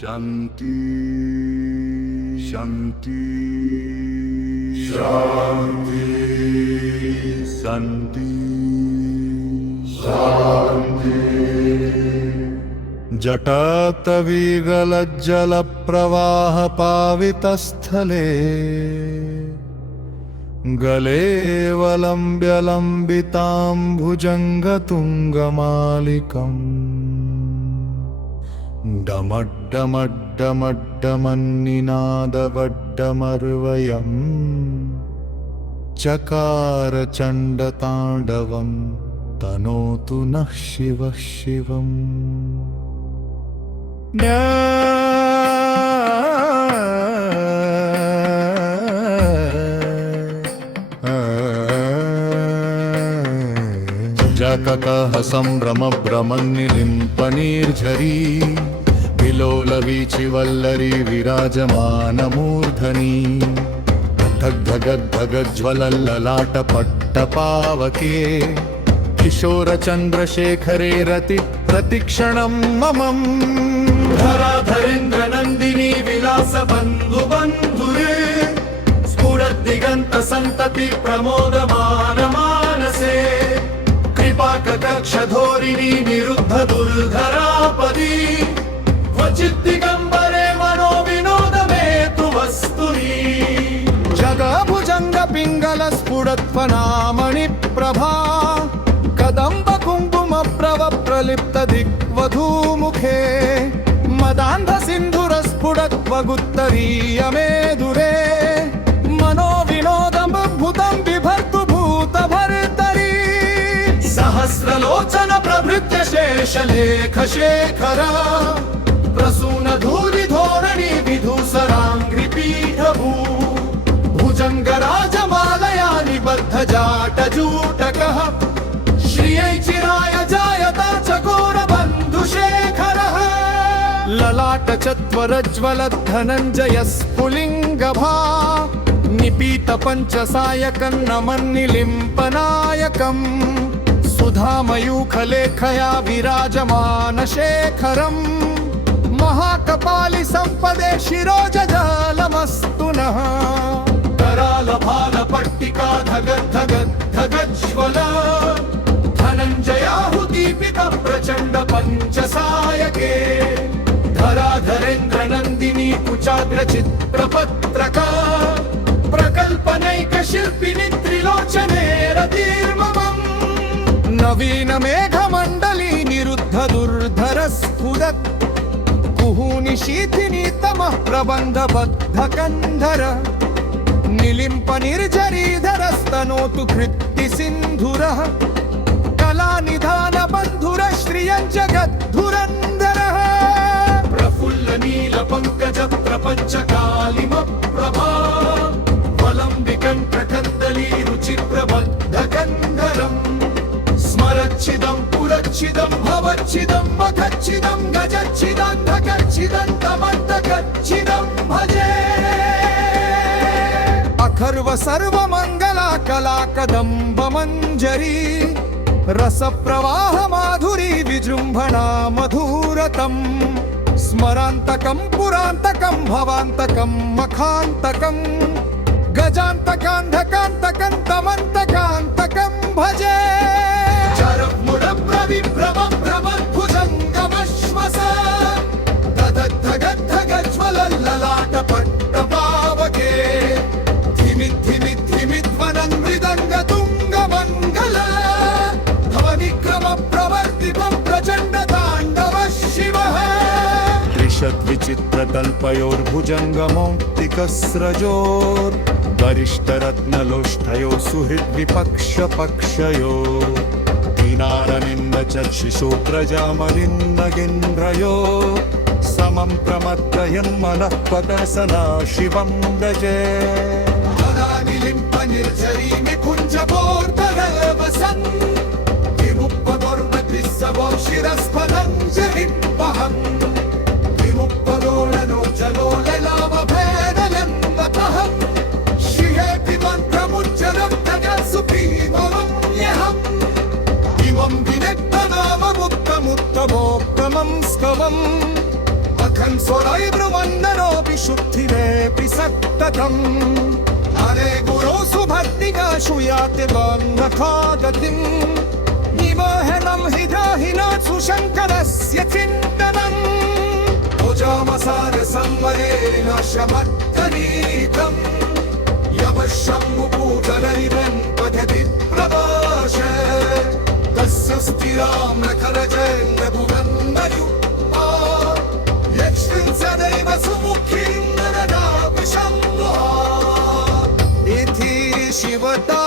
शांति शांति शांति शांति शांति जटातवीगलज्जलप्रवाहपावितस्थले गलेऽवलम्ब्य लम्बितां भुजङ्गतुङ्गमालिकम् डमड्डमड्डमड्डमन्निनादवड्डमर्वयम् चकार चण्डताण्डवं तनोतु नः शिवः शिवम्। जककः सम्भ्रमभ्रमन्निलिम्पनीर्झरी विलोलवीचिवल्लरी विराजमानमूर्धनी धग्धगद्धगज्ज्वलल्ललाटपट्टपावके किशोरचन्द्रशेखरे रति प्रतिक्षणं ममम् धराधरेन्द्रनन्दिनी विलासबन्धुबन्धुरे स्फुरद्दिगन्तसन्तति प्रमोदमानमानसे कृपाकटाक्षधोरिणी निरुद्धदुर्धरापदी क्वचिद्दिगम्बरे मनोविनोदमेतु वस्तुनि जगभुजङ्गपिङ्गलस्फुरत्वनामणिप्रभा कदम्बकुङ्कुमप्रवप्रलिप्तदिग्वधूमुखे मदान्धसिन्धुरस्फुरत्वगुत्तरीयमेदुरे मनोविनोदमद्भुतं बिभर्तु भूतभर्तरी सहस्रलोचन प्रभृत्य शेषलेखशेखरा प्रसूनधूलिधोरणी विधूसराङ्घ्रिपीठभू भुजङ्गराजमालया निबद्धजाटजूटकः श्रियै चिराय जायता चकोरबन्धुशेखरः ललाटचत्वरज्वलद्धनञ्जयस्फुलिङ्गभा निपीतपञ्चसायकं नमन्निलिम्पनायकम् सुधामयूखलेखया विराजमानशेखरम् महाकपालि सम्पदे शिरोजजालमस्तु नः करालभालपट्टिका धगद्धगद्धगज्ज्वला धनञ्जयाहुदीपित प्रचण्ड पञ्चसायके धराधरेन्द्रनन्दिनी कुचाग्रचित्रपत्रका प्रकल्पनैकशिल्पिनि त्रिलोचने रतिर्ममम् नवीनमेघमण्डली निरुद्धदुर्धरस्फुरत् कुहूनिशीथिनी तमः प्रबन्धबद्धकन्धर निलिम्पनिर्झरीधरस्तनोतु कृत्तिसिन्धुरः कलानिधानबन्धुरश्रियं जगद्धुरन्धरः प्रफुल्लनीलपङ्कजप्रपञ्चकालिमप्रभा वलम्बिकण्ठकन्दली रुचिप्रबद्धकन्धरम् स्मरच्छिदं पुरच्छिदं भवच्छिदं मखच्छिदं गजच्छिदं धकच्छिदं तमन्तकच्छिदं भजे अखर्व सर्वमङ्गला कला कदम्बमञ्जरी रसप्रवाह माधुरी विजृम्भणा मधुरतम् स्मरान्तकं पुरान्तकं भवान्तकं मखान्तकं गजान्तकान्धकान्तकं तमन्तकान्तकं भजे चरमुडप्रविभ्रमभ्रमद्भुजङ्गमश्मसा ददद्धगद्धगज्ज्वलल्ललाटपट्टपावके धिमिद्धिमिद्धिमिध्वनन् मृदङ्गतुङ्गमङ्गल भवविक्रमप्रवर्तितं प्रचण्डताण्डव शिवः त्रिशद्विचित्रकल्पयोर्भुजङ्गमौक्तिकस्रजोर् वरिष्ठरत्नलोष्ठयो सुहृद्विपक्षपक्षयो दीनारनिन्दचक्षुषो प्रजामनिन्दगिन्द्रयो समं प्रमत्तयन्मनः पतसना शिवं व्रजे निलिम्पनिर्झरी निकुञ्जपोर्धरवसन् विमुक्तदोर्मद्विस्सवो शिरस्फलञ्जलिं वहन् विमुक्तदोलनो जलोललाभभेदलम्बतः श्रियेऽपि मन्त्रमुच्चरं तजसुपीममन्यहम् इमं विनेक्तनाममुत्तमुत्तमोत्तमं स्तवम् अथ कंसोलायब्रुवन्दनोऽपि शुद्धिरेऽपि सत्ततम् अरे गुरो सुभक्तिगा श्रूयाते वाङ्गखागतिम् निमोहनं हि दाहिना सुशङ्करस्य चिन्तनम् भुजामसार संवरेण शमत्तनीकम् यवशम्भुपूतलैरन् पठति प्रभाष तस्य स्थिरां न खरजन्न भुवन्नयु यक्ष्मिन् सदैव सुमुखीं नरनापि शम्भुः इति शिवता